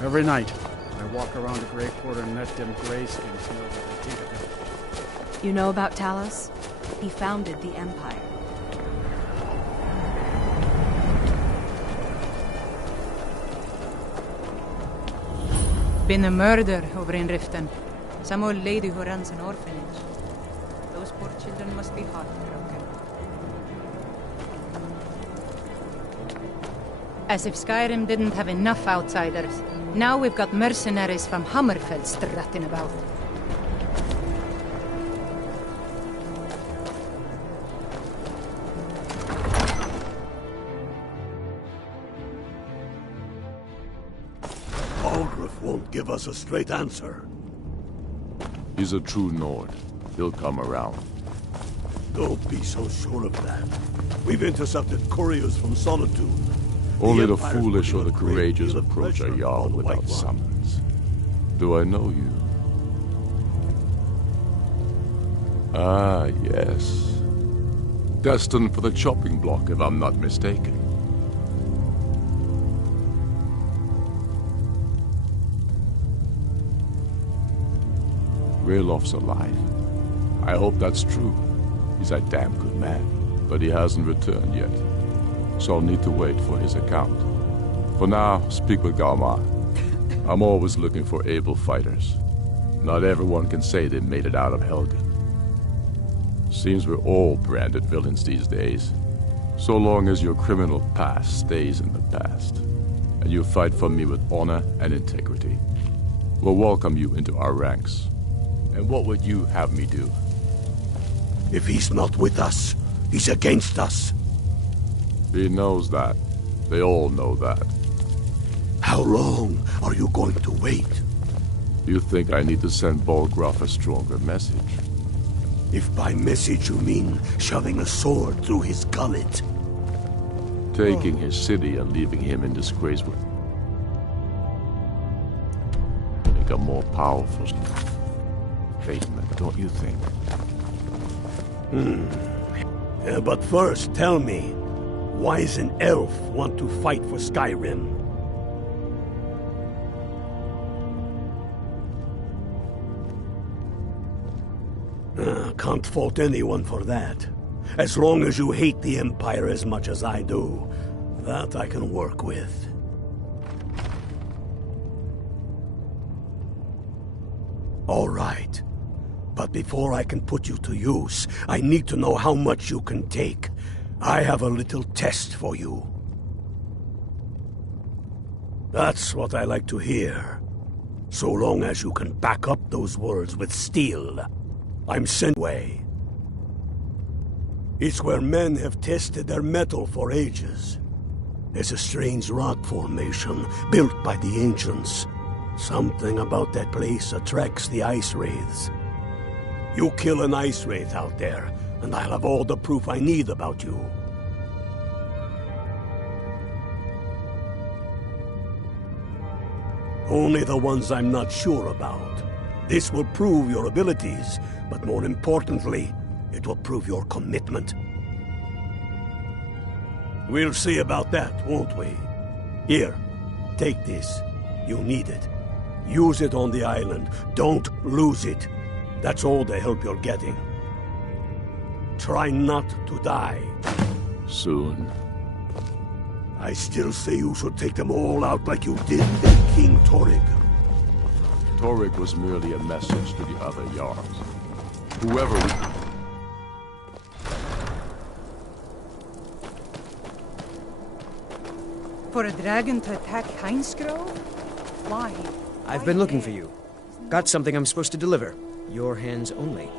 Every night, I walk around the Grey Quarter and let them greyskins know what I think of them. You know about Talos? He founded the Empire. Been a murder over in Riften. Some old lady who runs an orphanage. Those poor children must be heartbroken. As if Skyrim didn't have enough outsiders. Now we've got mercenaries from Hammerfell strutting about. Won't give us a straight answer. He's a true Nord. He'll come around. Don't be so sure of that. We've intercepted couriers from Solitude. Only the foolish or the courageous approach a Jarl without summons. Do I know you? Ah, yes. Destined for the chopping block, if I'm not mistaken. Raylof's alive. I hope that's true. He's a damn good man, but he hasn't returned yet. So I'll need to wait for his account. For now, speak with Galmar. I'm always looking for able fighters. Not everyone can say they made it out of Helgen. Seems we're all branded villains these days. So long as your criminal past stays in the past, and you fight for me with honor and integrity, we'll welcome you into our ranks. And what would you have me do? If he's not with us, he's against us. He knows that. They all know that. How long are you going to wait? You think I need to send Bolgraf a stronger message? If by message you mean shoving a sword through his gullet. Taking his city and leaving him in disgrace would make a more powerful statement, don't you think? But first, tell me, why does an elf want to fight for Skyrim? Can't fault anyone for that. As long as you hate the Empire as much as I do, that I can work with. All right. But before I can put you to use, I need to know how much you can take. I have a little test for you. That's what I like to hear. So long as you can back up those words with steel. I'm sent away. It's where men have tested their metal for ages. There's a strange rock formation built by the ancients. Something about that place attracts the ice wraiths. You kill an ice wraith out there, and I'll have all the proof I need about you. Only the ones I'm not sure about. This will prove your abilities, but more importantly, it will prove your commitment. We'll see about that, won't we? Here, take this. You need it. Use it on the island. Don't lose it. That's all the help you're getting. Try not to die. Soon. I still say you should take them all out like you did with King Torrig. Torrig was merely a message to the other Jarls. Whoever we... For a dragon to attack Heinsgrove? Why? I've been looking for you. Got something I'm supposed to deliver. Your hands only.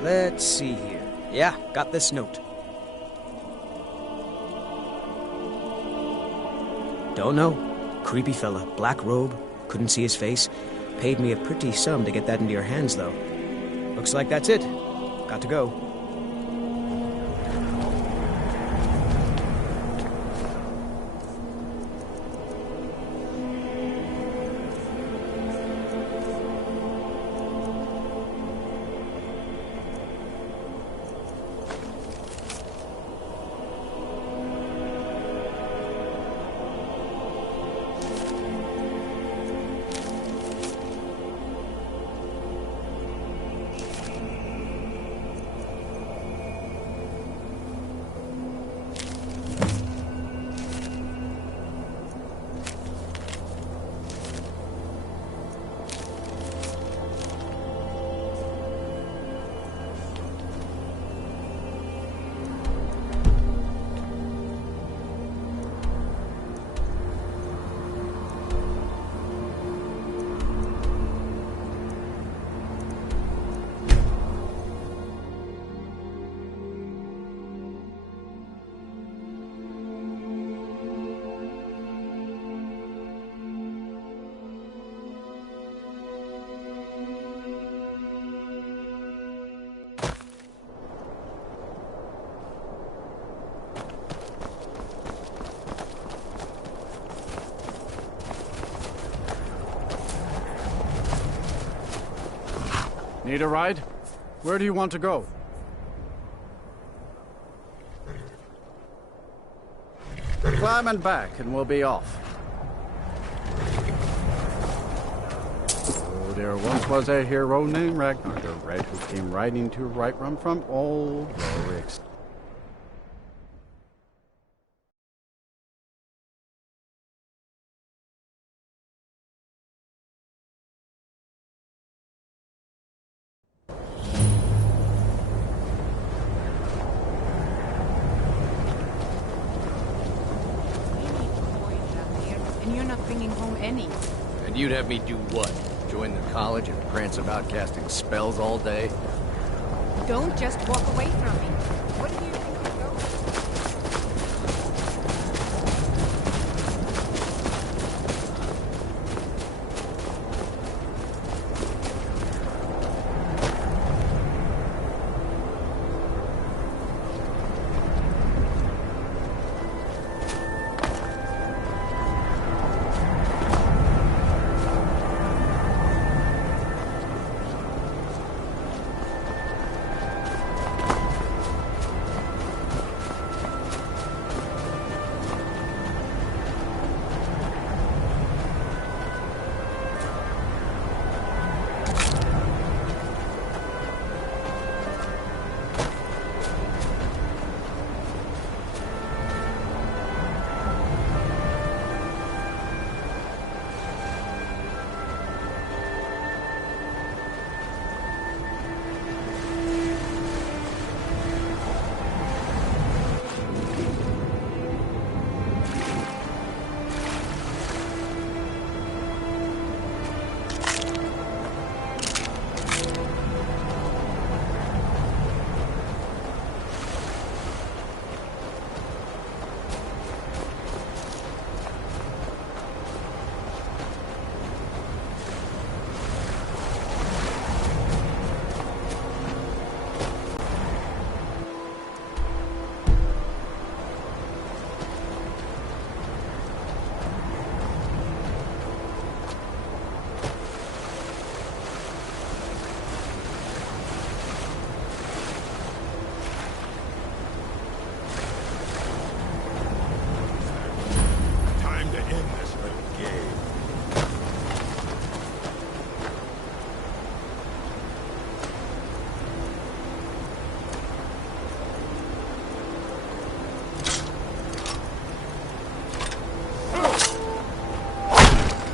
Let's see here. Yeah, got this note. Don't know. Creepy fella, black robe, couldn't see his face. Paid me a pretty sum to get that into your hands, though. Looks like that's it. Got to go. Need a ride? Where do you want to go? Climb and back, and we'll be off. Oh, there once was a hero named Ragnar the Red who came riding to Whiterun from old Rorik's. And you're not bringing home any. And you'd have me do what? Join the college and prance about casting spells all day? Don't just walk away from me. What do you think you're going?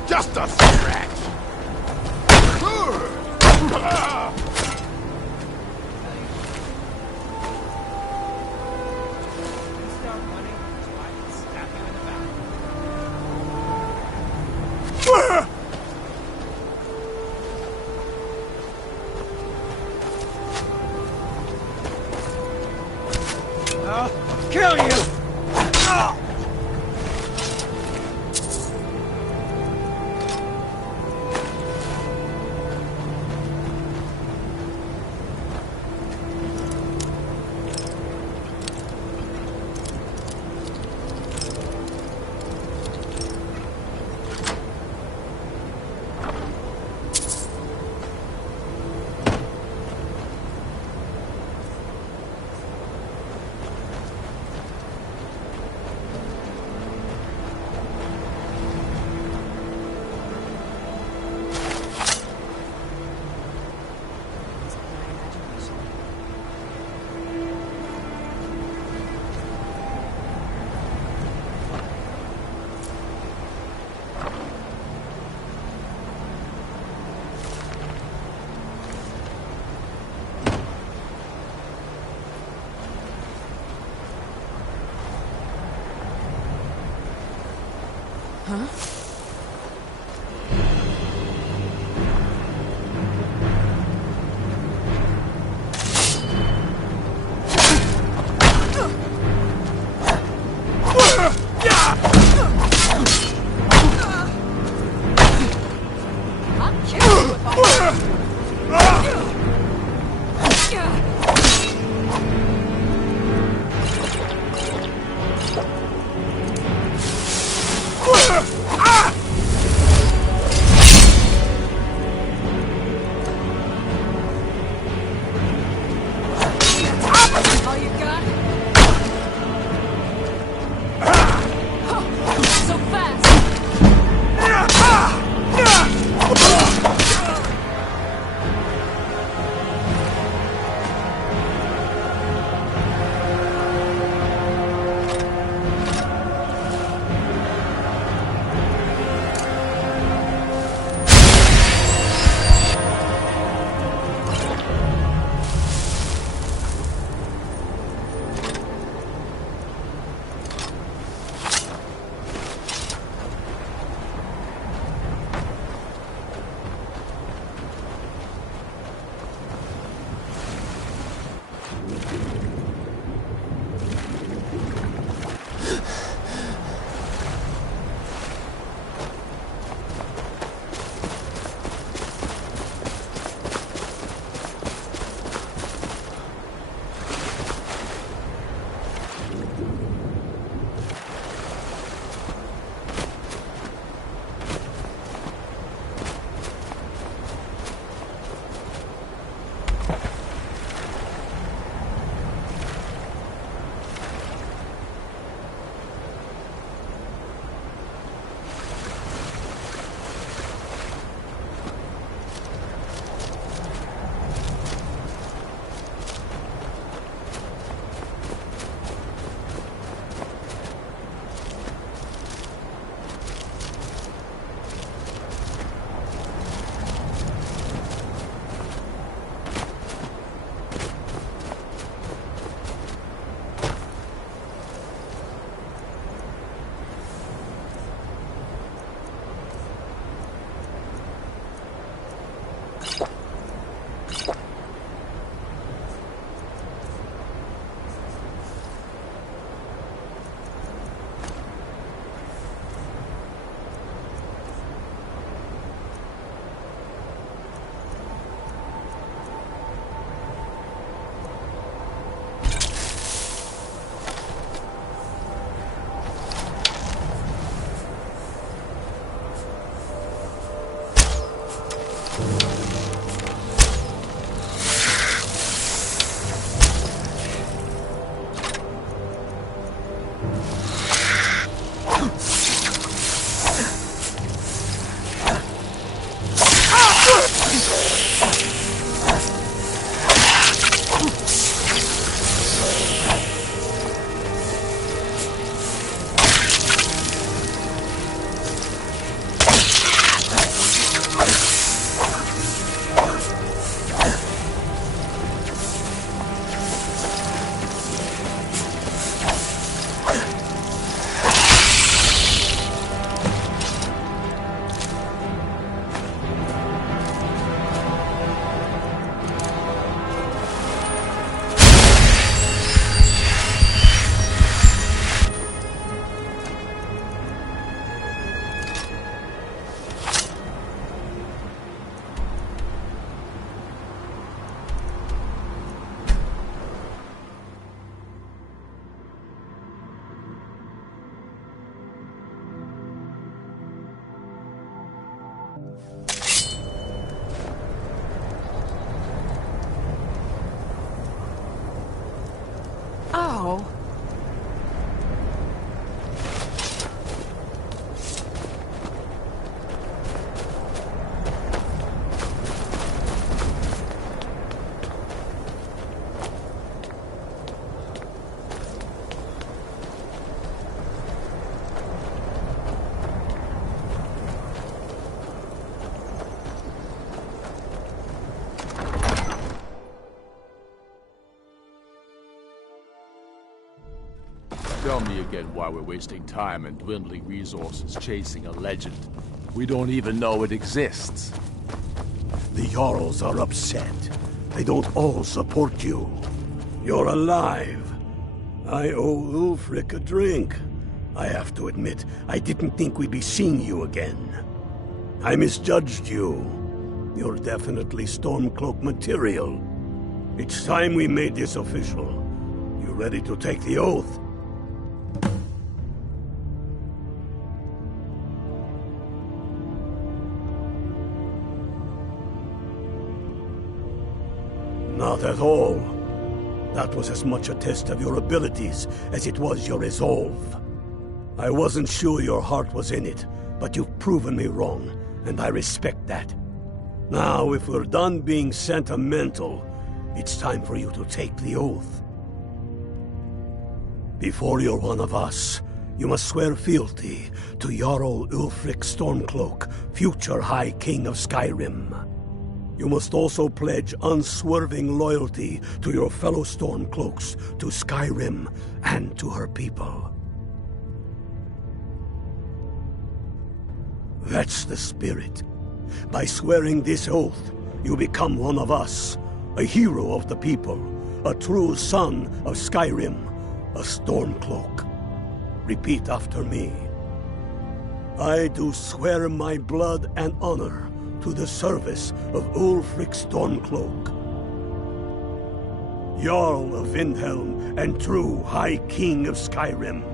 Just a scratch! I'll kill you! Ah! Ow! Tell me again why we're wasting time and dwindling resources chasing a legend. We don't even know it exists. The Jarls are upset. They don't all support you. You're alive. I owe Ulfric a drink. I have to admit, I didn't think we'd be seeing you again. I misjudged you. You're definitely Stormcloak material. It's time we made this official. You ready to take the oath? Not at all. That was as much a test of your abilities as it was your resolve. I wasn't sure your heart was in it, but you've proven me wrong, and I respect that. Now, if we're done being sentimental, it's time for you to take the oath. Before you're one of us, you must swear fealty to Jarl Ulfric Stormcloak, future High King of Skyrim. You must also pledge unswerving loyalty to your fellow Stormcloaks, to Skyrim, and to her people. That's the spirit. By swearing this oath, you become one of us, a hero of the people, a true son of Skyrim, a Stormcloak. Repeat after me. I do swear my blood and honor to the service of Ulfric Stormcloak, Jarl of Windhelm and true High King of Skyrim.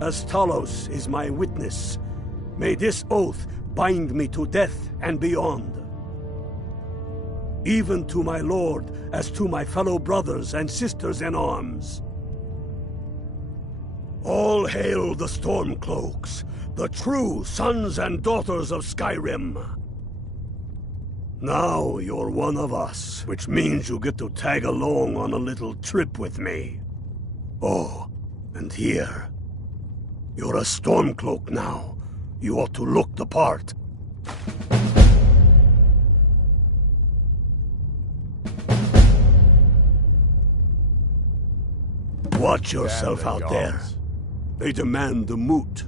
As Talos is my witness, may this oath bind me to death and beyond. Even to my lord, as to my fellow brothers and sisters in arms. All hail the Stormcloaks, the true sons and daughters of Skyrim. Now you're one of us, which means you get to tag along on a little trip with me. Oh, and here. You're a Stormcloak now. You ought to look the part. Watch yourself out there. They demand the moot.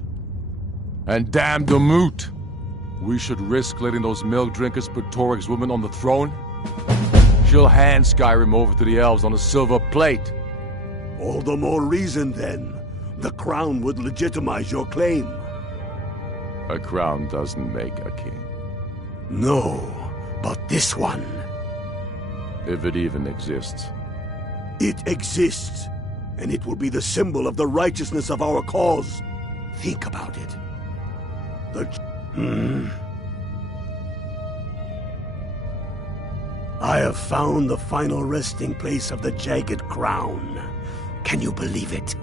And damn the moot! We should risk letting those milk drinkers put Toryg's woman on the throne? She'll hand Skyrim over to the elves on a silver plate. All the more reason, then. The crown would legitimize your claim. A crown doesn't make a king. No, but this one. If it even exists. It exists, and it will be the symbol of the righteousness of our cause. Think about it. I have found the final resting place of the Jagged Crown. Can you believe it?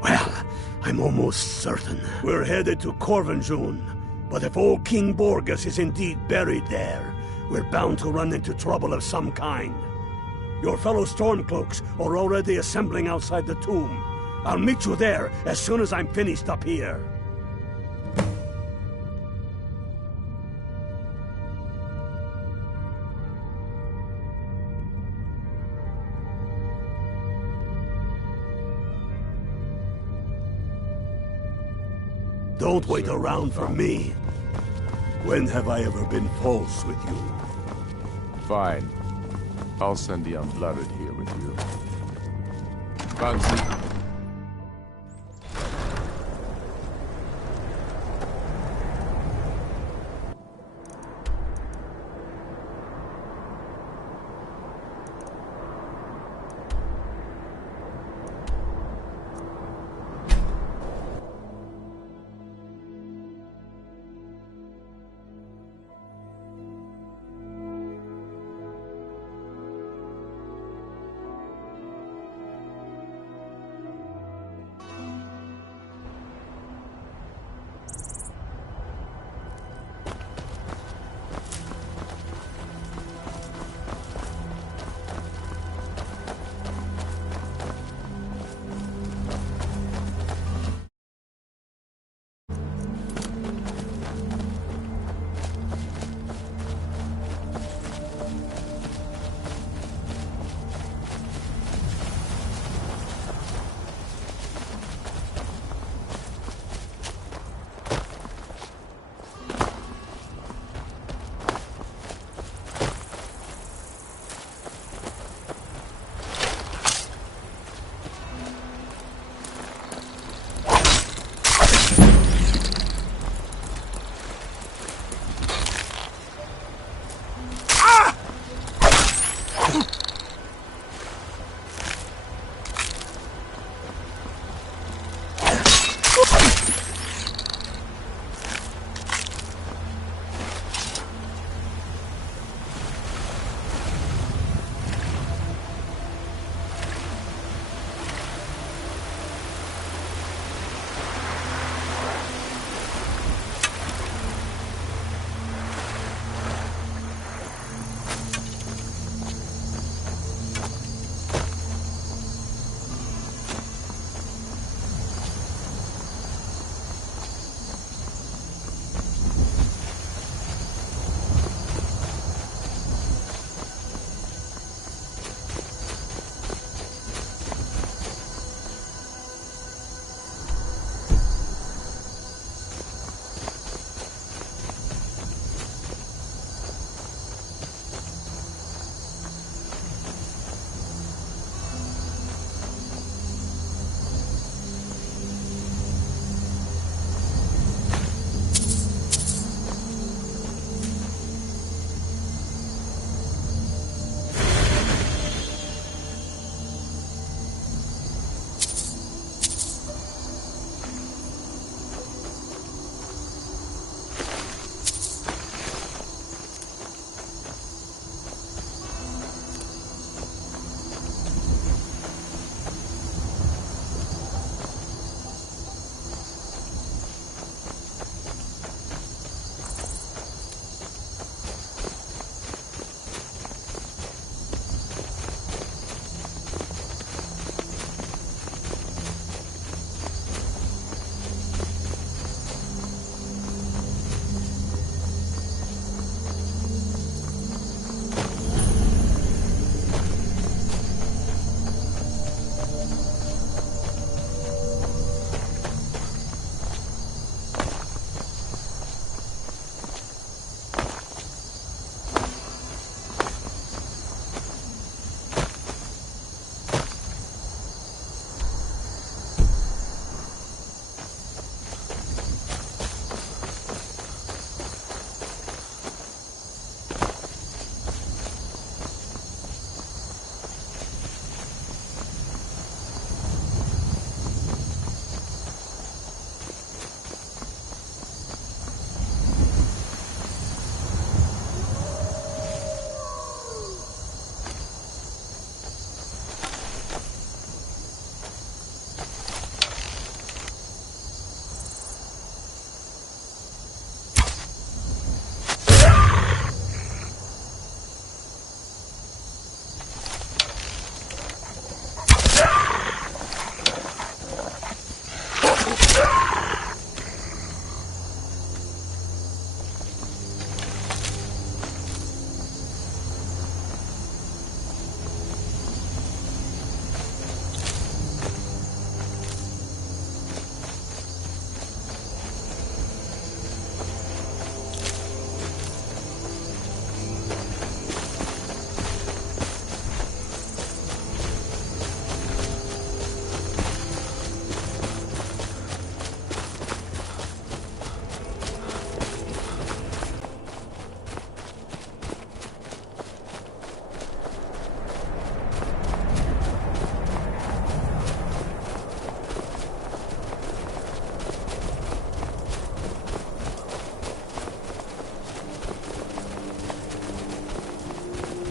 Well, I'm almost certain. We're headed to Corvinjune. But if old King Borgus is indeed buried there, we're bound to run into trouble of some kind. Your fellow Stormcloaks are already assembling outside the tomb. I'll meet you there as soon as I'm finished up here. Don't wait around for me. When have I ever been false with you? Fine. I'll send the unblooded here with you. Fancy.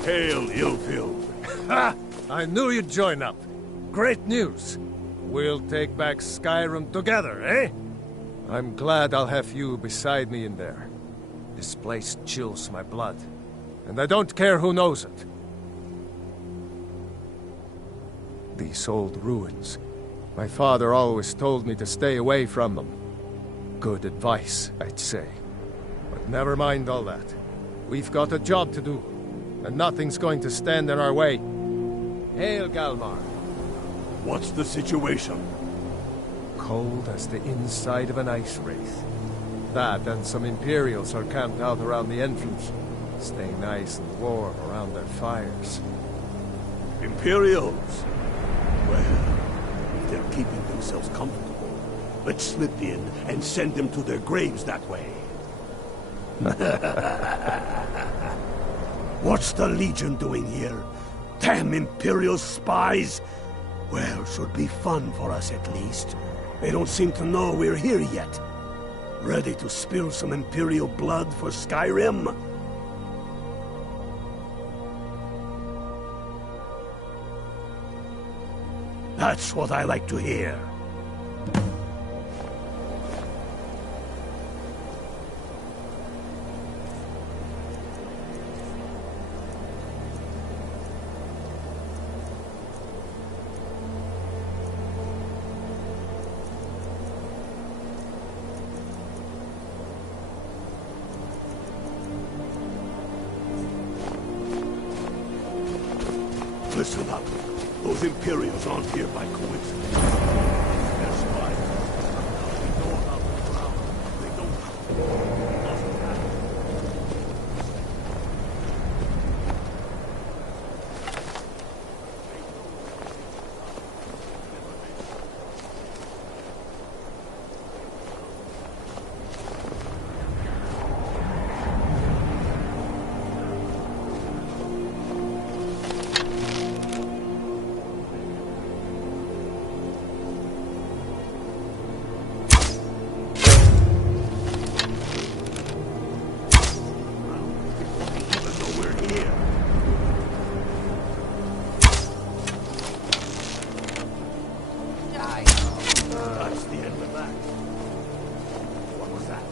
Hail, ill-filled. Ha! I knew you'd join up. Great news. We'll take back Skyrim together, eh? I'm glad I'll have you beside me in there. This place chills my blood. And I don't care who knows it. These old ruins. My father always told me to stay away from them. Good advice, I'd say. But never mind all that. We've got a job to do, and nothing's going to stand in our way. Hail, Galmar. What's the situation? Cold as the inside of an ice wraith. That and some Imperials are camped out around the entrance, staying nice and warm around their fires. Imperials? Well, if they're keeping themselves comfortable, let's slip in and send them to their graves that way. What's the Legion doing here? Damn Imperial spies! Well, should be fun for us at least. They don't seem to know we're here yet. Ready to spill some Imperial blood for Skyrim? That's what I like to hear. Listen up. Those Imperials aren't here by coincidence. They're spies. They know about the ground. They don't... That's the end of that. What was that?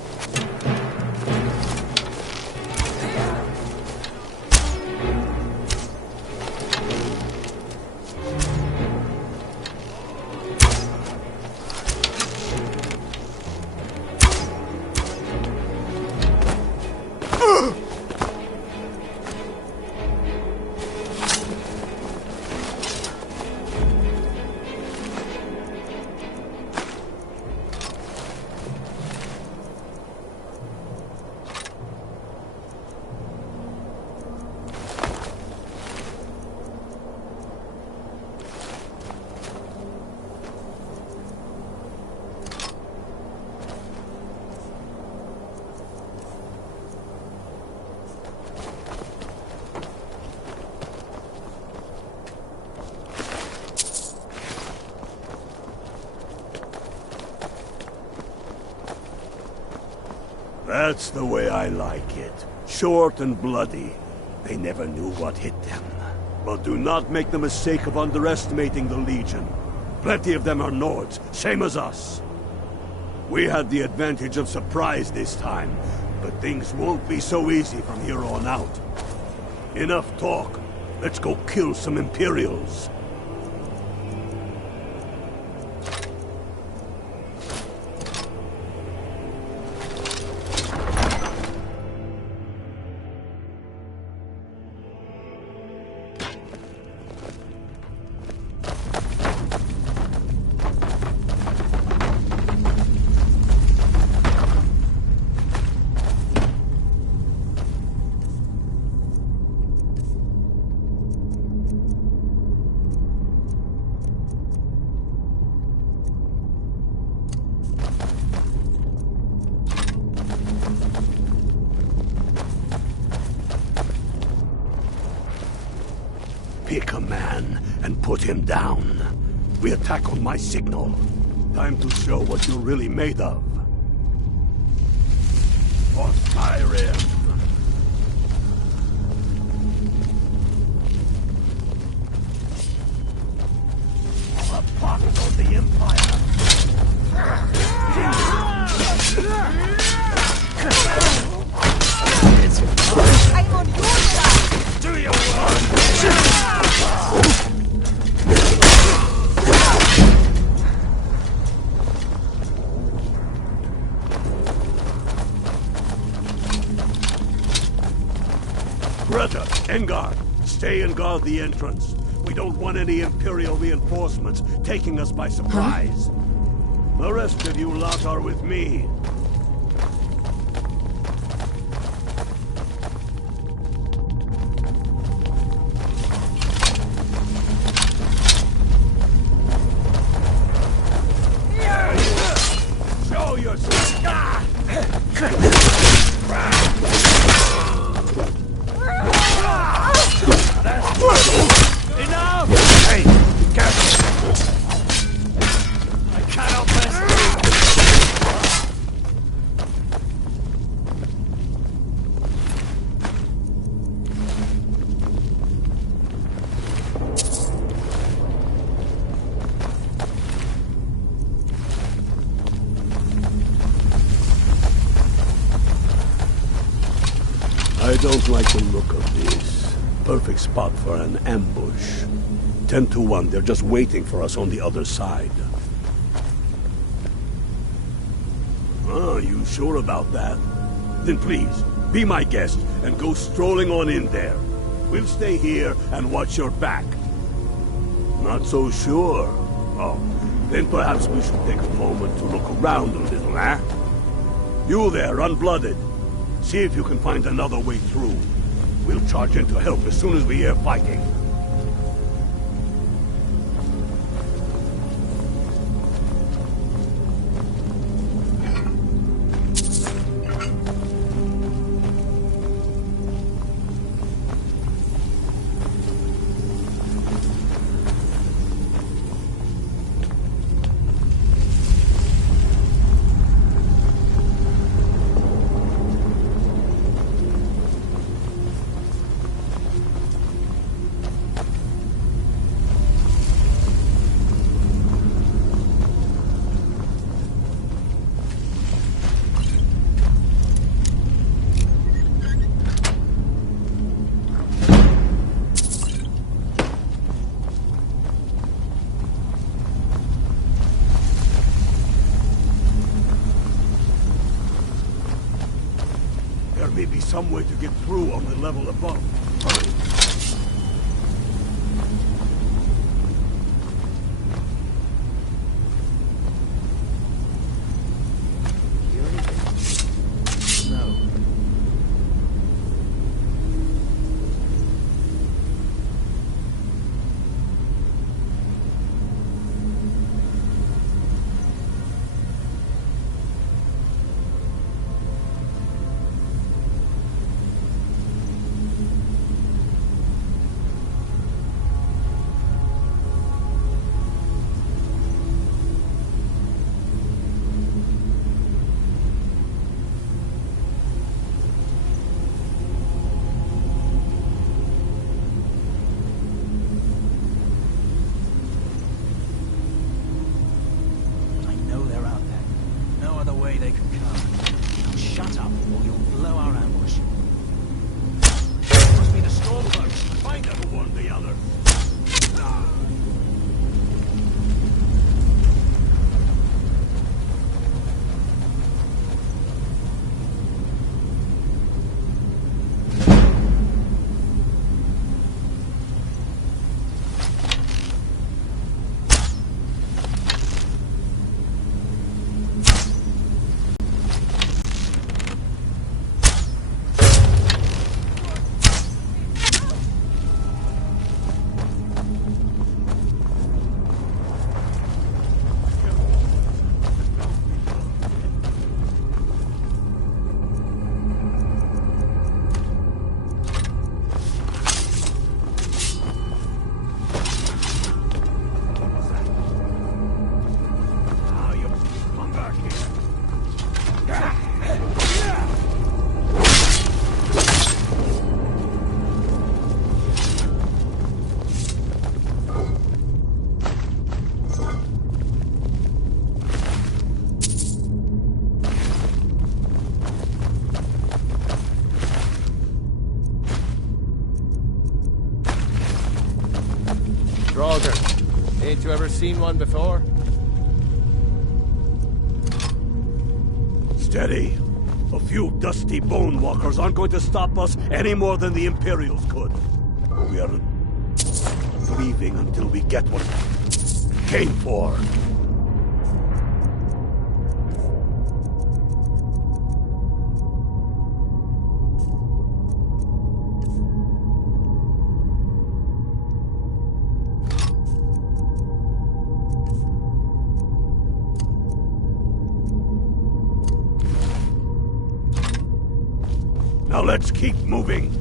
That's the way I like it. Short and bloody. They never knew what hit them. But do not make the mistake of underestimating the Legion. Plenty of them are Nords, same as us. We had the advantage of surprise this time, but things won't be so easy from here on out. Enough talk. Let's go kill some Imperials. Pick a man and put him down. We attack on my signal. Time to show what you're really made of. For Skyrim! hot on the Empire. I'm on your side! Do you want? Greta, Engar, stay and guard the entrance. We don't want any Imperial reinforcements taking us by surprise. The rest of you lot are with me. Show yourself! Enough! Hey, careful! I cannot mess with I don't like the look of this. Perfect spot for an ambush. 10 to 1, they're just waiting for us on the other side. Ah, you sure about that? Then please, be my guest and go strolling on in there. We'll stay here and watch your back. Not so sure. Oh, then perhaps we should take a moment to look around a little, eh? You there, unblooded. See if you can find another way through. We'll charge in to help as soon as we hear fighting. There may be some way to get through on the level above. Hurry. Hear anything? No. I know they're out there. No other way they can come. Now shut up, or you'll blow our ambush. Must be the stormcloaks. Find them who won the other. seen one before? Steady. A few dusty bone walkers aren't going to stop us any more than the Imperials could. We are leaving until we get what we came for. Now let's keep moving.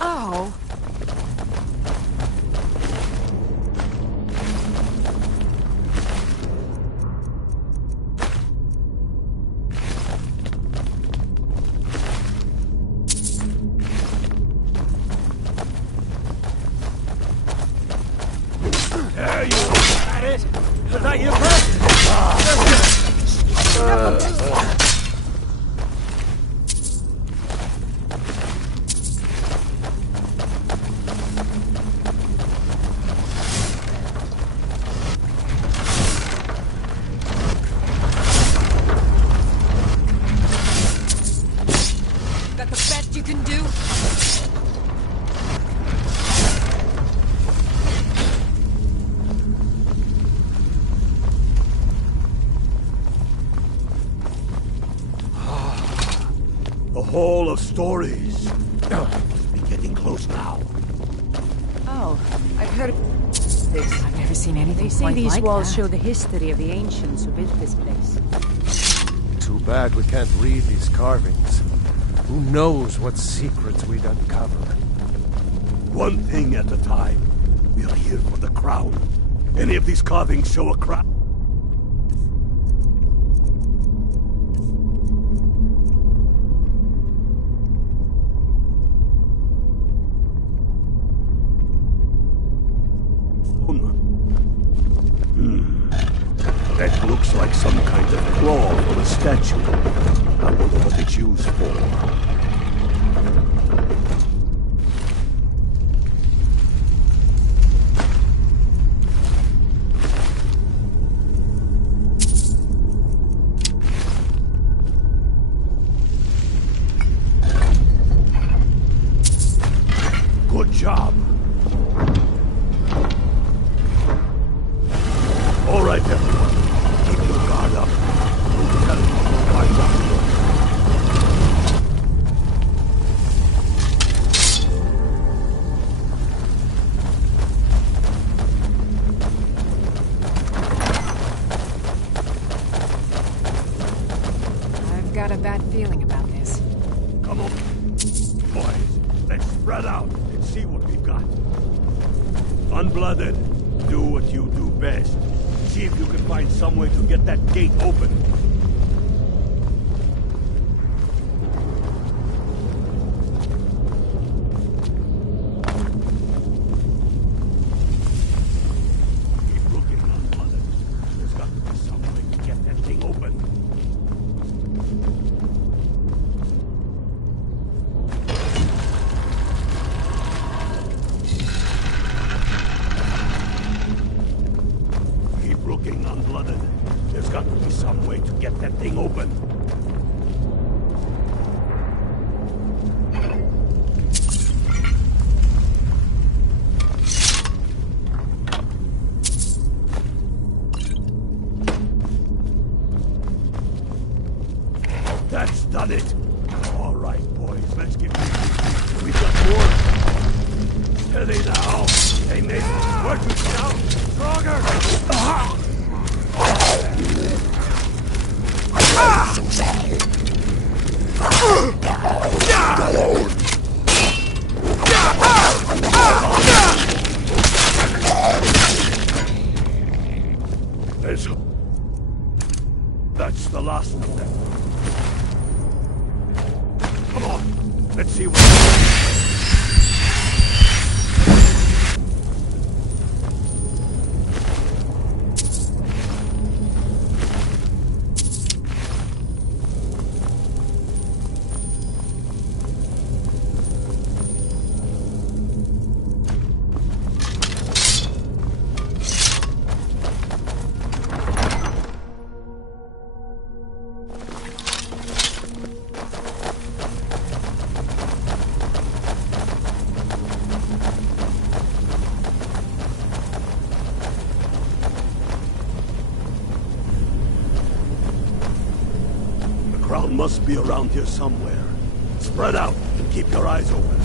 Oh. There you are. That it? Is that you, Chris? That the best you can do? The Hall of Stories. We're getting close now. Oh, I've heard of this. I've never seen anything They say quite these like walls that. show the history of the ancients who built this place. Too bad we can't read these carvings. Who knows what secrets we'd uncover? One thing at a time. We are here for the crown. Any of these carvings show a crown? That looks like some kind of claw for a statue. I wonder what it's used for. Good job. All right, everyone. Keep your guard up. We'll tell you what lies up. I've got a bad feeling about this. Come on. Boys, let's spread out and see what we've got. Unblooded, do what you do best. See if you can find some way to get that gate open. Keep looking, Unblooded. There's got to be some way to get that thing open. Keep looking, Unblooded. There's got to be some way to get that thing open. That's done it. All right, boys, let's get moving. We've got more. Steady now. Hey, mate, work with you now. Stronger. That's the last of them. Come on, let's see what... crown must be around here somewhere. Spread out and keep your eyes open.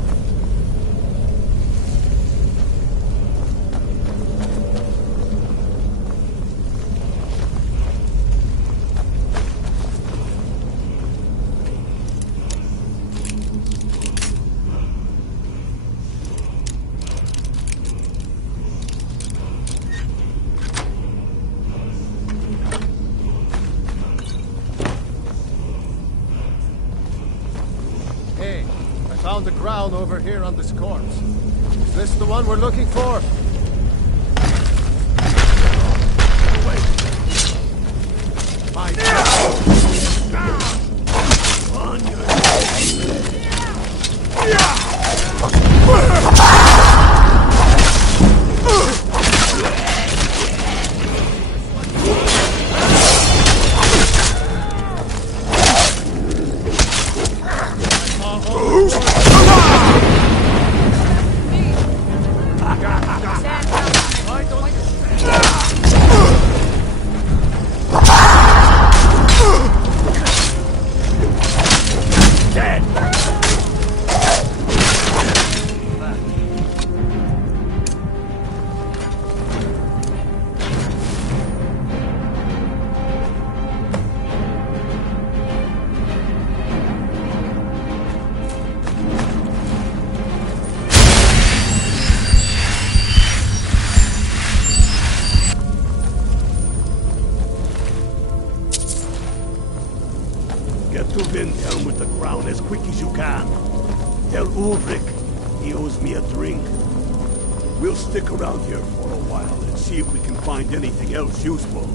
Found the crown over here on this corpse. Is this the one we're looking for? My on Get to Windhelm with the crown as quick as you can. Tell Ulrich he owes me a drink. We'll stick around here for a while and see if we can find anything else useful.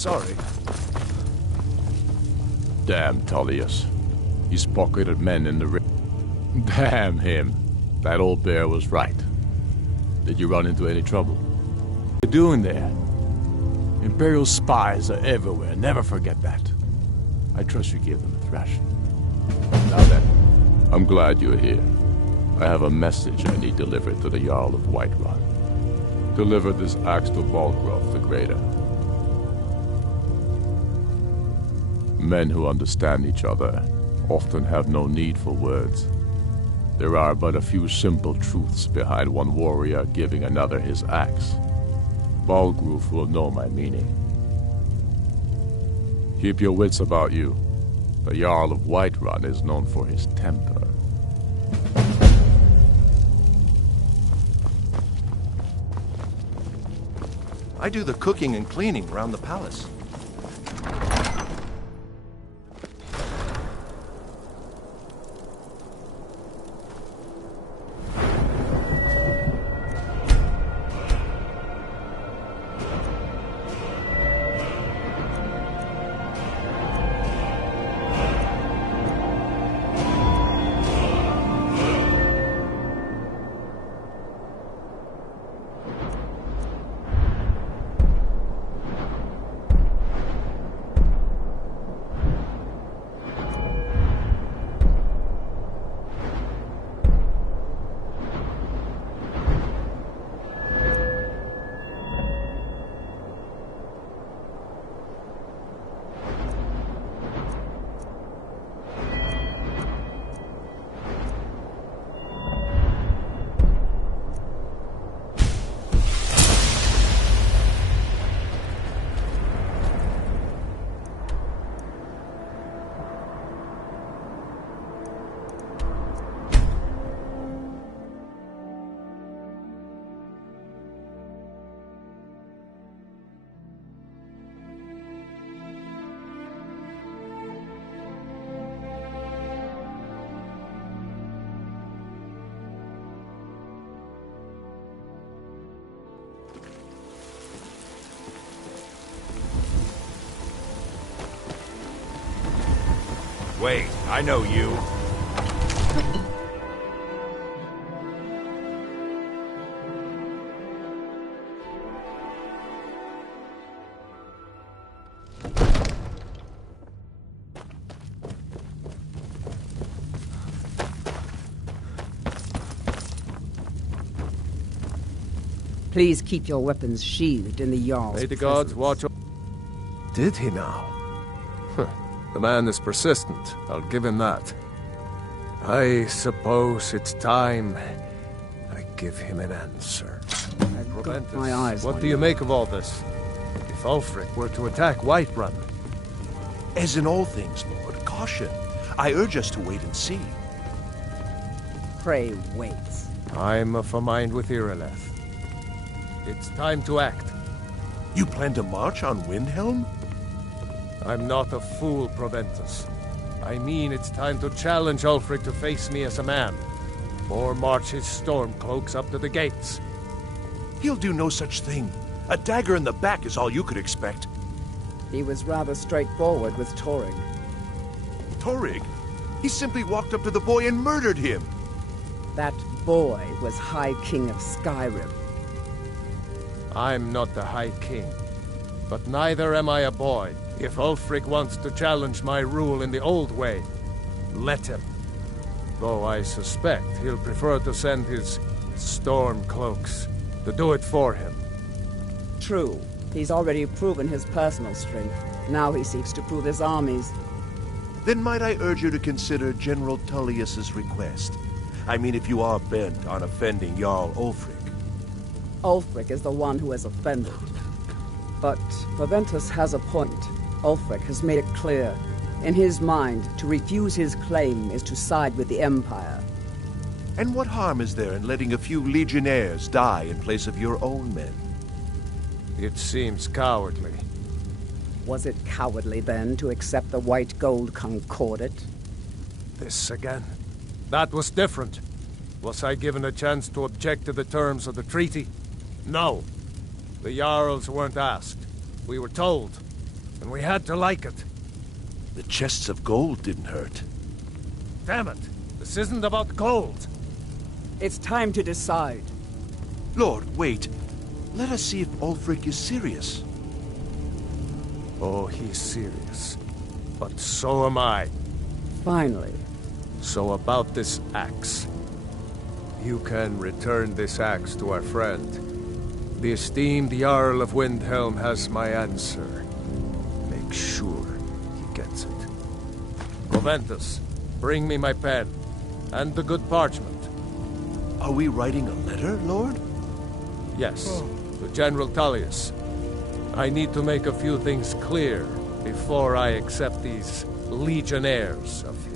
Sorry. Damn Tullius. He's pocketed men in the Damn him. That old bear was right. Did you run into any trouble? What are you doing there? Imperial spies are everywhere. Never forget that. I trust you gave them a thrashing. Now then, I'm glad you're here. I have a message I need delivered to the Jarl of Whiterun. Deliver this axe to Balgrove the Greater. Men who understand each other often have no need for words. There are but a few simple truths behind one warrior giving another his axe. Balgruf will know my meaning. Keep your wits about you. The Jarl of Whiterun is known for his temper. I do the cooking and cleaning around the palace. Wait, I know you. Please keep your weapons sheathed in the Jarl's May the gods presence. watch over... Did he now? The man is persistent, I'll give him that. I suppose it's time I give him an answer. I've got my eyes What on do you make of all this? If Ulfric were to attack Whiterun... As in all things, Lord, caution. I urge us to wait and see. Pray wait. I'm of a mind with Irileth. It's time to act. You plan to march on Windhelm? I'm not a fool, Proventus. I mean it's time to challenge Ulfric to face me as a man. Or march his stormcloaks up to the gates. He'll do no such thing. A dagger in the back is all you could expect. He was rather straightforward with Torrig. Torrig? He simply walked up to the boy and murdered him. That boy was High King of Skyrim. I'm not the High King. But neither am I a boy. If Ulfric wants to challenge my rule in the old way, let him. Though I suspect he'll prefer to send his stormcloaks to do it for him. True. He's already proven his personal strength. Now he seeks to prove his armies. Then might I urge you to consider General Tullius's request? I mean, if you are bent on offending Jarl Ulfric. Ulfric is the one who has offended. But Proventus has a point. Ulfric has made it clear. In his mind, to refuse his claim is to side with the Empire. And what harm is there in letting a few legionnaires die in place of your own men? It seems cowardly. Was it cowardly, then, to accept the white gold concordat? This again. That was different. Was I given a chance to object to the terms of the treaty? No. The Jarls weren't asked. We were told. And we had to like it. The chests of gold didn't hurt. Damn it! This isn't about gold! It's time to decide. Lord, wait. Let us see if Ulfric is serious. Oh, he's serious. But so am I. Finally. So about this axe. You can return this axe to our friend. The esteemed Jarl of Windhelm has my answer. Make sure he gets it. Proventus, bring me my pen. And the good parchment. Are we writing a letter, Lord? Yes, to General Tullius. I need to make a few things clear before I accept these legionnaires of his.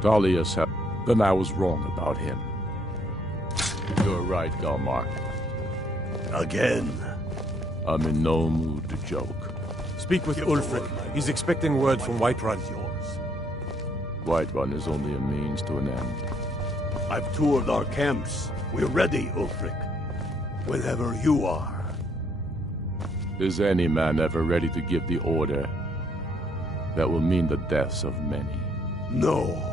Tullius then I was wrong about him. You're right, Galmar. Again. I'm in no mood to joke. Speak with Ulfric. He's expecting word from Whiterun. Whiterun is only a means to an end. I've toured our camps. We're ready, Ulfric. Whenever you are. Is any man ever ready to give the order that will mean the deaths of many? No.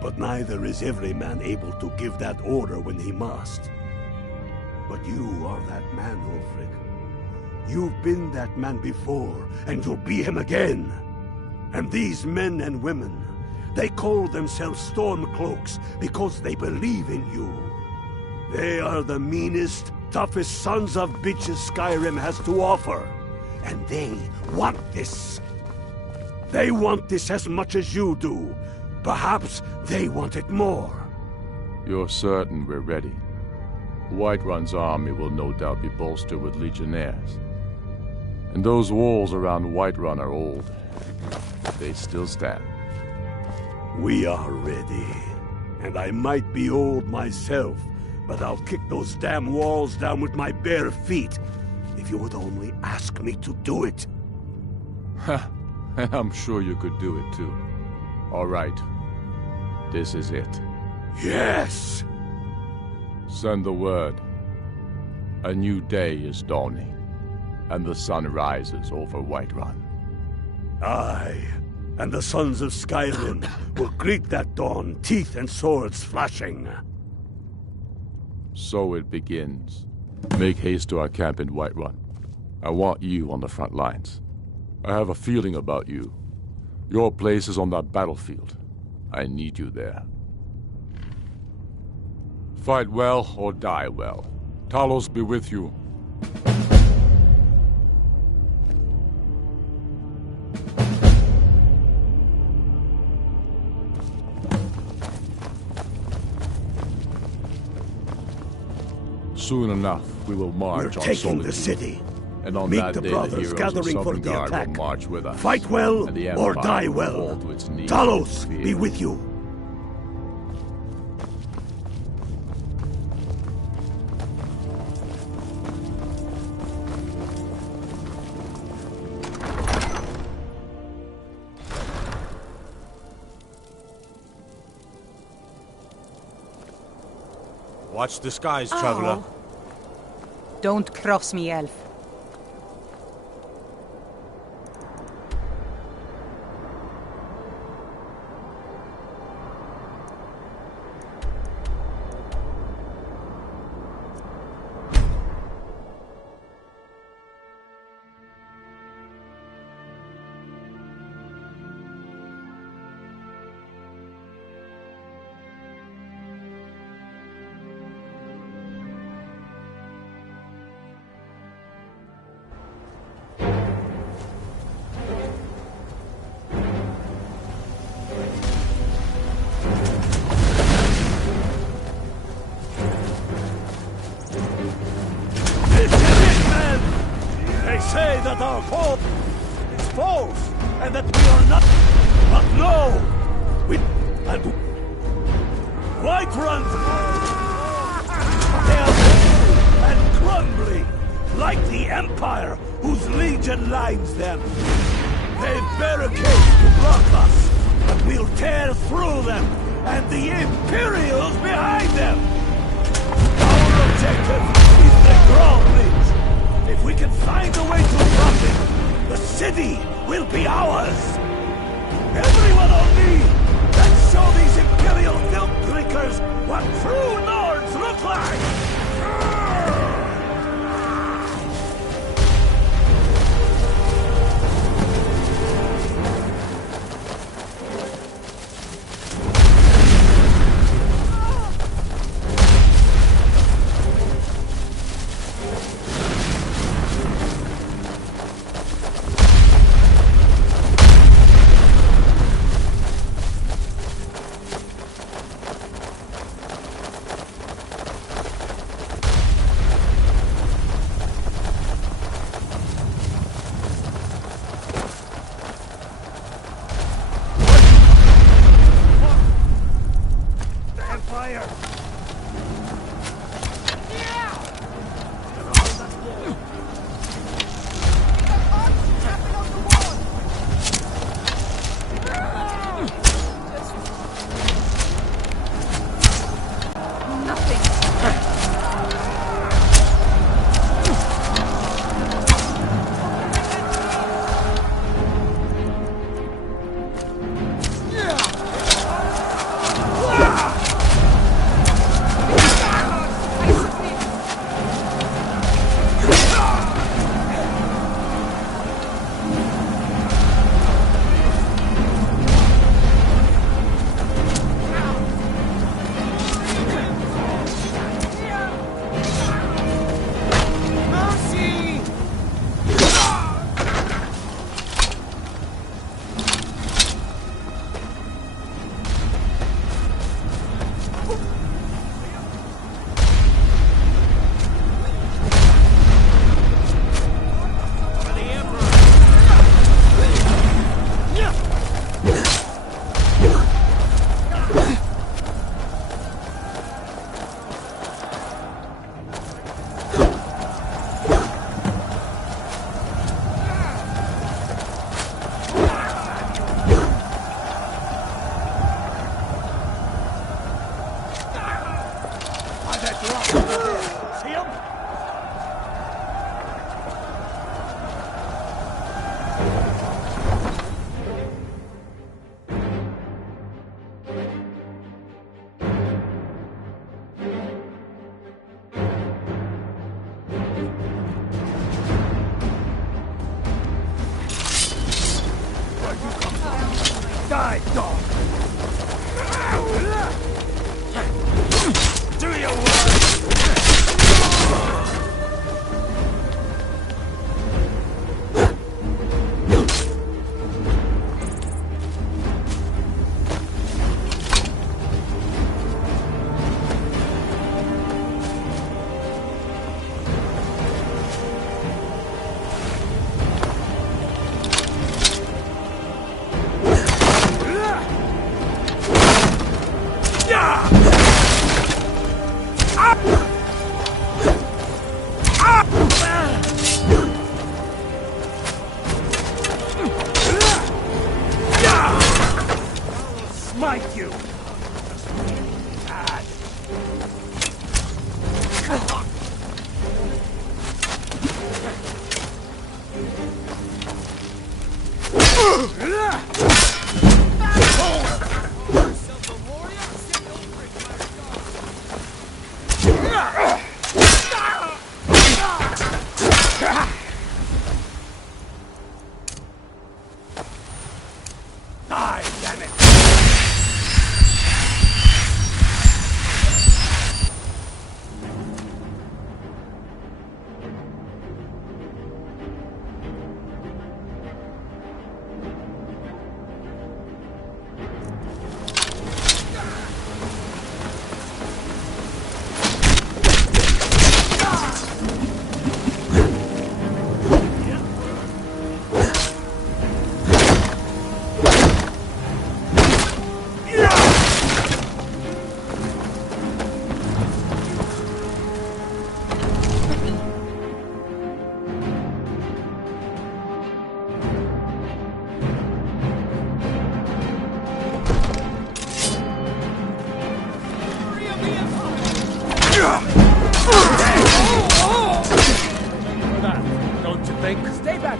But neither is every man able to give that order when he must. But you are that man, Ulfric. You've been that man before, and you'll be him again. And these men and women, they call themselves Stormcloaks because they believe in you. They are the meanest, toughest sons of bitches Skyrim has to offer. And they want this. They want this as much as you do. Perhaps they want it more. You're certain we're ready? Whiterun's army will no doubt be bolstered with legionnaires. And those walls around Whiterun are old. They still stand. We are ready. And I might be old myself, but I'll kick those damn walls down with my bare feet, if you would only ask me to do it. Ha! And I'm sure you could do it too. All right. This is it. Yes! Send the word. A new day is dawning, and the sun rises over Whiterun. Aye, and the sons of Skyrim will greet that dawn, teeth and swords flashing. So it begins. Make haste to our camp in Whiterun. I want you on the front lines. I have a feeling about you. Your place is on that battlefield. I need you there. Fight well or die well. Talos be with you. Soon enough, we will march We're on taking Solitude. the city. And on Meet that the day, brothers the heroes gathering of for Southern the Guard attack. will march with us. Fight well and the or Empire die will well. fall to its knees Talos in fear. be with you. Watch the skies, traveler. Don't cross me, elf. that our hope is false, and that we are not... But no! We... and... Whiterun! They are weak and crumbling, like the Empire whose legion lines them. They've barricades to block us, but we'll tear through them, and the Imperials behind them! Our objective is the drawbridge. If we can find a way to cross it, the city will be ours! Everyone on me! Let's show these Imperial filth drinkers what true Nords look like!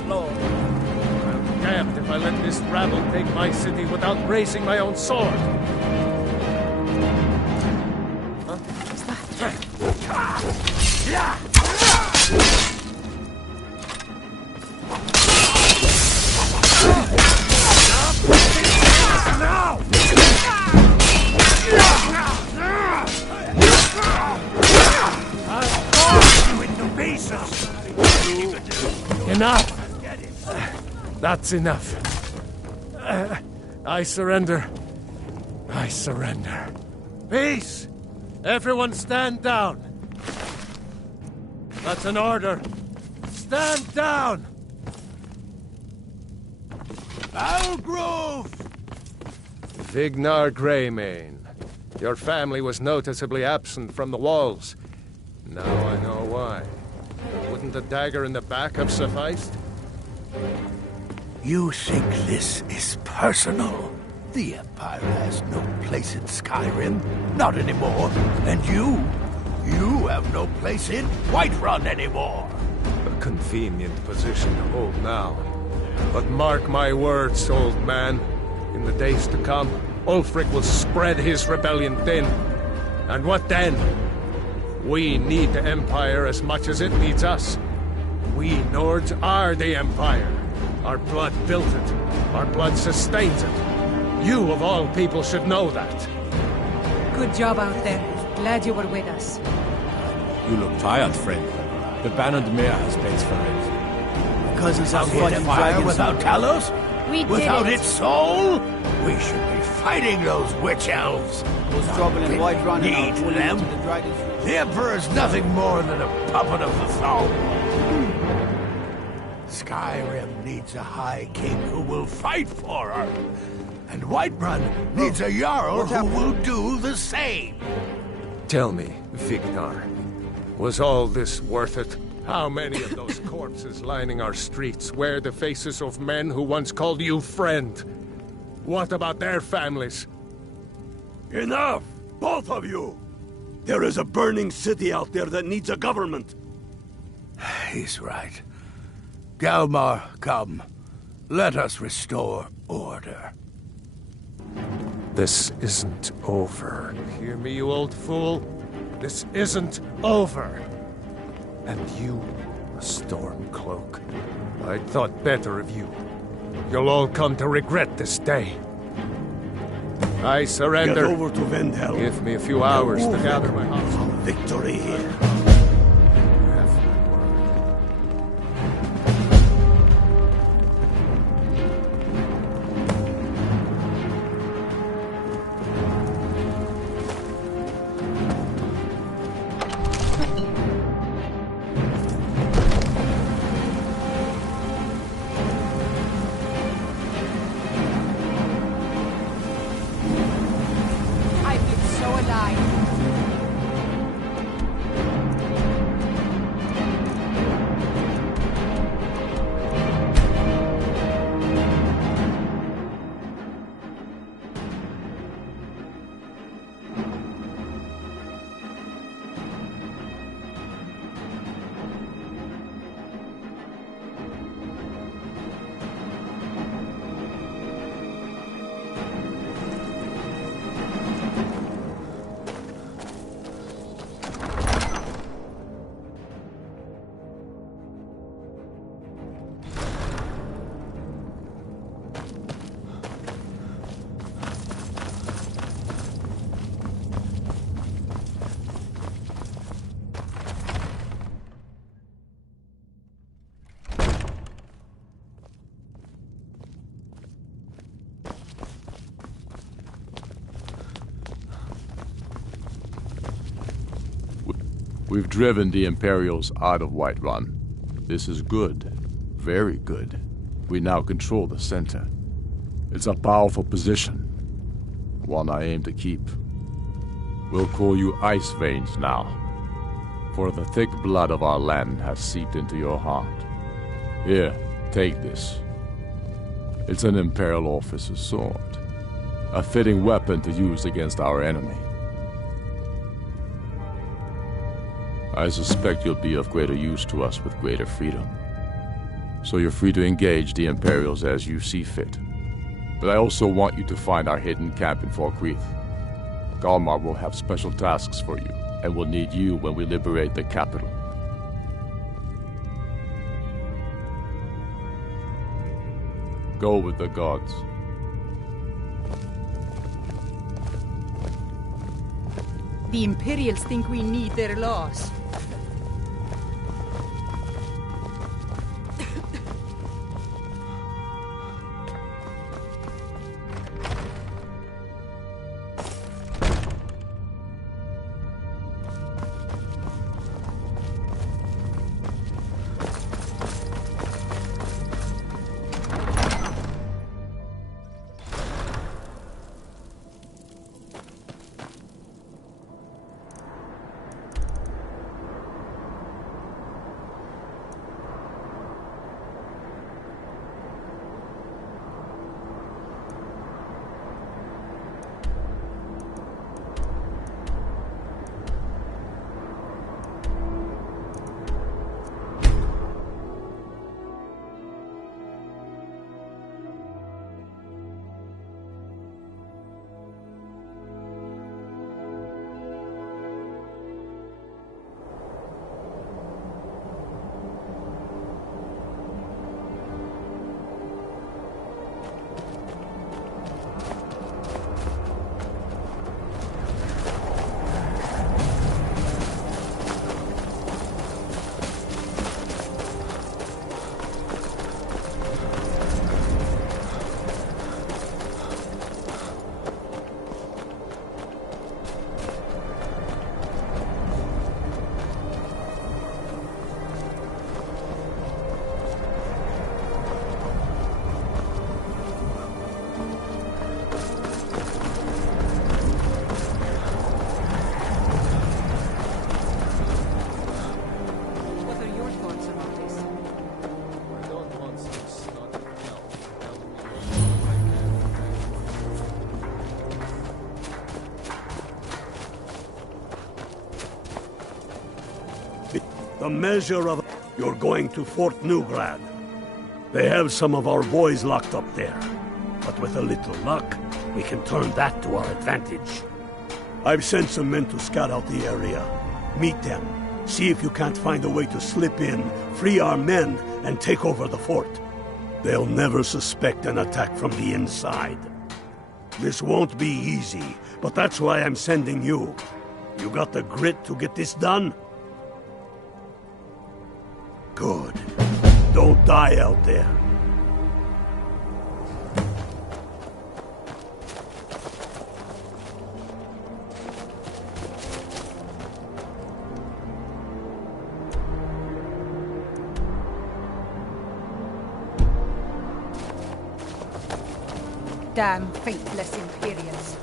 Lord. I'm damned if I let this rabble take my city without raising my own sword. Now! I'll force you into pieces! Enough! That's enough. I surrender. I surrender. Peace! Everyone stand down! That's an order. Stand down! Algrove! Vignar Greymane. Your family was noticeably absent from the walls. Now I know why. Wouldn't a dagger in the back have sufficed? You think this is personal? The Empire has no place in Skyrim. Not anymore. And you have no place in Whiterun anymore. A convenient position to hold now. But mark my words, old man. In the days to come, Ulfric will spread his rebellion thin. And what then? We need the Empire as much as it needs us. We Nords are the Empire. Our blood built it. Our blood sustains it. You, of all people, should know that. Good job out there. Glad you were with us. You look tired, friend. The Banned Mare has paid for it. Cousins out fighting fire without Talos? We did Without it. its soul? We should be fighting those witch elves. Those trouble in Whiterun Need and them. to the dragons. The Emperor's nothing more than a puppet of the throne. Skyrim needs a High King who will fight for her. And Whiterun needs a Jarl who will do the same. Tell me, Vignar, was all this worth it? How many of those corpses lining our streets wear the faces of men who once called you friend? What about their families? Enough! Both of you! There is a burning city out there that needs a government. He's right. Galmar, come. Let us restore order. This isn't over. Hear me, you old fool? This isn't over. And you, a Stormcloak. I'd thought better of you. You'll all come to regret this day. I surrender. Get over to Vendel. Give me a few hours to gather my house. Victory here. I feel so alive. We've driven the Imperials out of Whiterun. This is good. Very good. We now control the center. It's a powerful position. One I aim to keep. We'll call you Ice Veins now. For the thick blood of our land has seeped into your heart. Here, take this. It's an Imperial officer's sword. A fitting weapon to use against our enemy. I suspect you'll be of greater use to us with greater freedom. so you're free to engage the Imperials as you see fit. But I also want you to find our hidden camp in Fort Queeth. Galmar will have special tasks for you, and will need you when we liberate the capital. Go with the gods. The Imperials think we need their laws. The measure of... You're going to Fort Newgrad. They have some of our boys locked up there. But with a little luck, we can turn that to our advantage. I've sent some men to scout out the area. Meet them. See if you can't find a way to slip in, free our men, and take over the fort. They'll never suspect an attack from the inside. This won't be easy, but that's why I'm sending you. You got the grit to get this done? Good. Don't die out there. Damn faithless Imperials.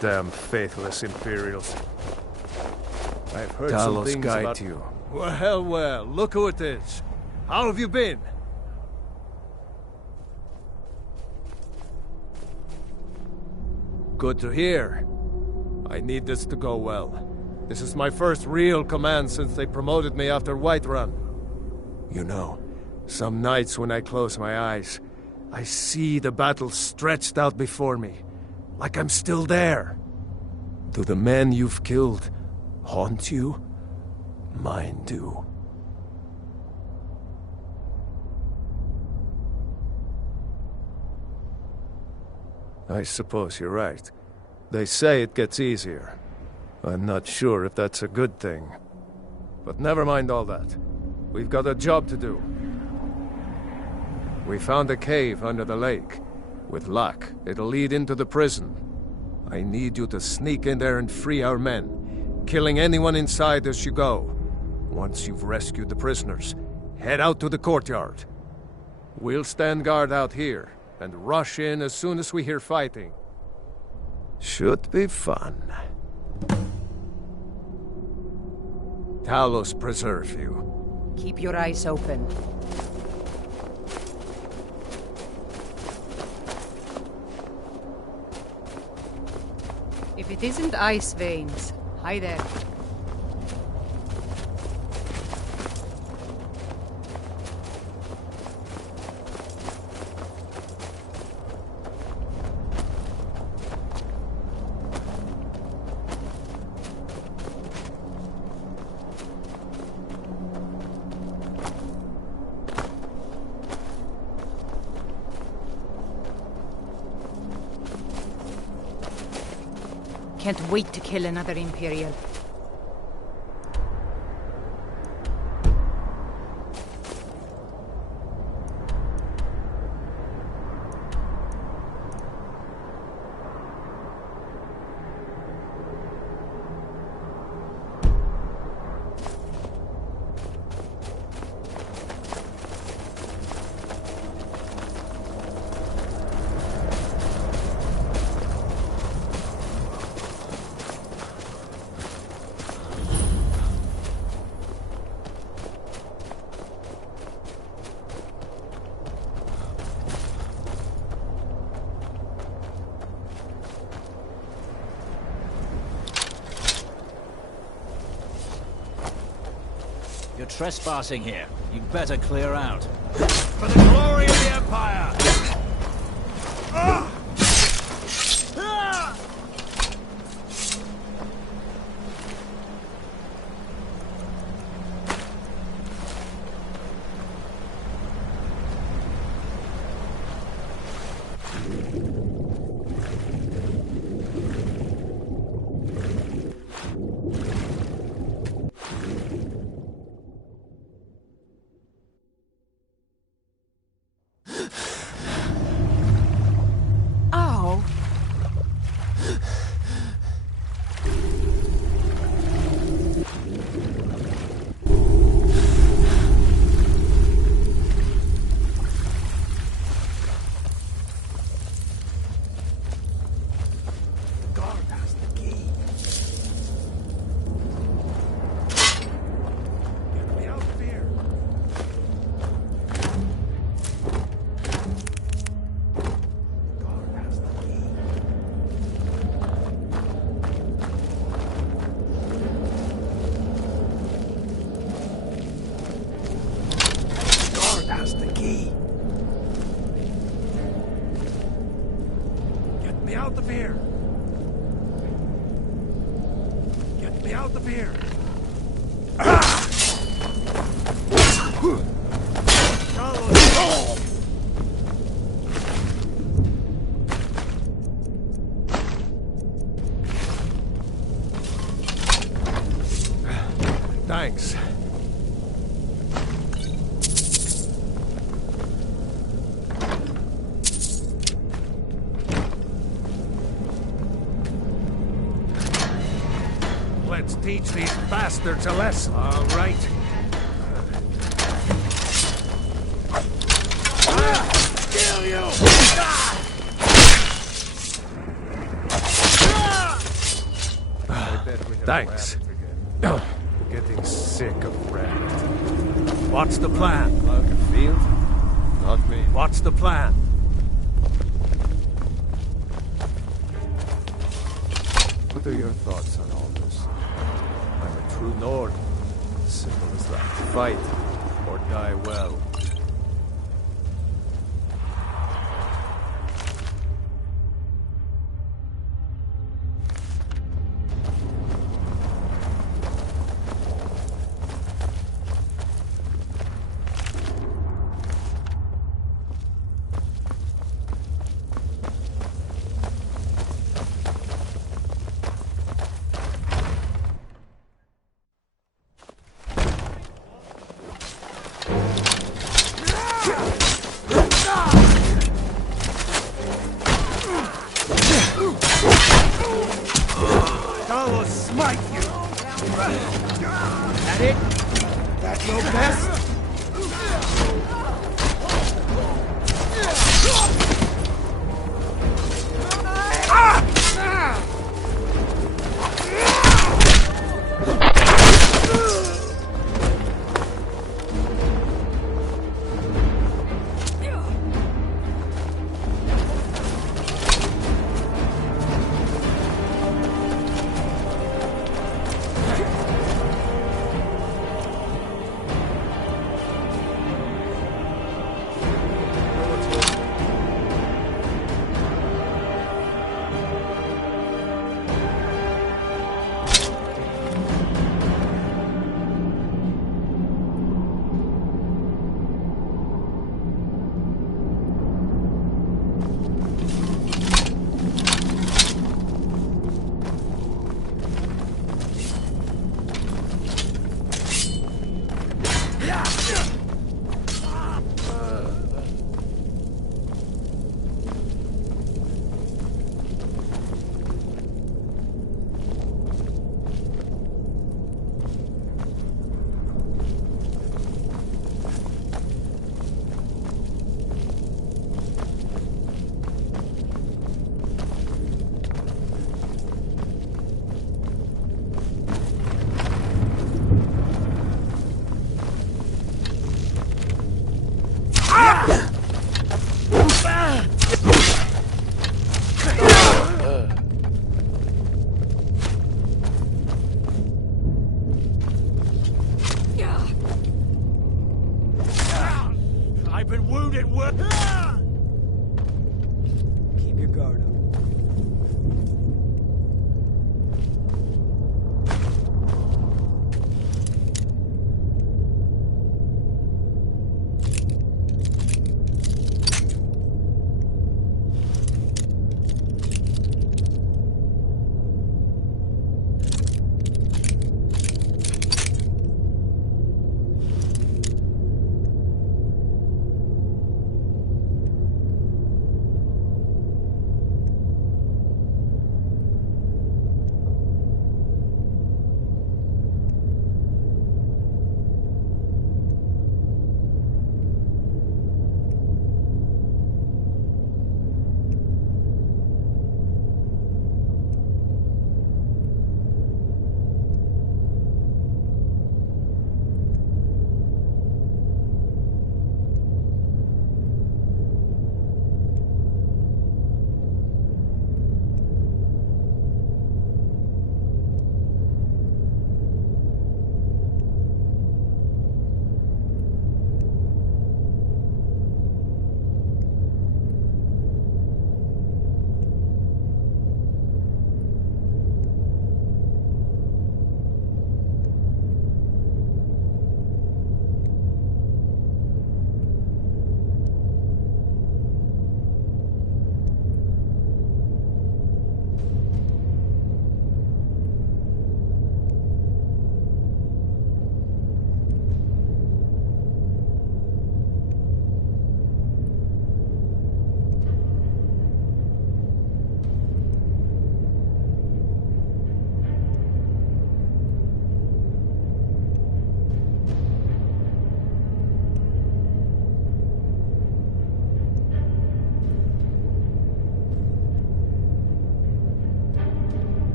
Damn faithless Imperials. I've heard some Talos things guide about you. Well, well, look who it is. How have you been? Good to hear. I need this to go well. This is my first real command since they promoted me after Whiterun. You know, some nights when I close my eyes, I see the battle stretched out before me, like I'm still there. Do the men you've killed haunt you? Mine do. I suppose you're right. They say it gets easier. I'm not sure if that's a good thing. But never mind all that. We've got a job to do. We found a cave under the lake. With luck, it'll lead into the prison. I need you to sneak in there and free our men, killing anyone inside as you go. Once you've rescued the prisoners, head out to the courtyard. We'll stand guard out here, and rush in as soon as we hear fighting. Should be fun. Talos preserve you. Keep your eyes open. If it isn't ice veins, hi there. Can't wait to kill another Imperial. You're trespassing here. You'd better clear out. For the glory of the Empire! out of here! Get me out of here! Thanks. Let's teach these bastards a lesson. All right. Kill you! Thanks. Getting sick of Rabbit. What's the plan? Plowed the field? Not me. What's the plan? What are your thoughts on all this? I'm a true Nord. Simple as that. Fight or die well.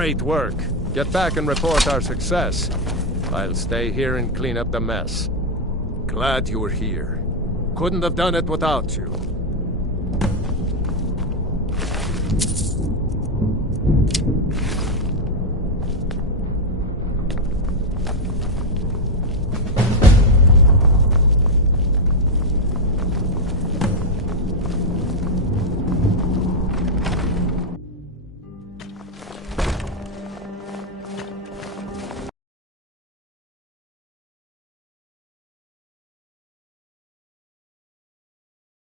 Great work. Get back and report our success. I'll stay here and clean up the mess. Glad you were here. Couldn't have done it without you.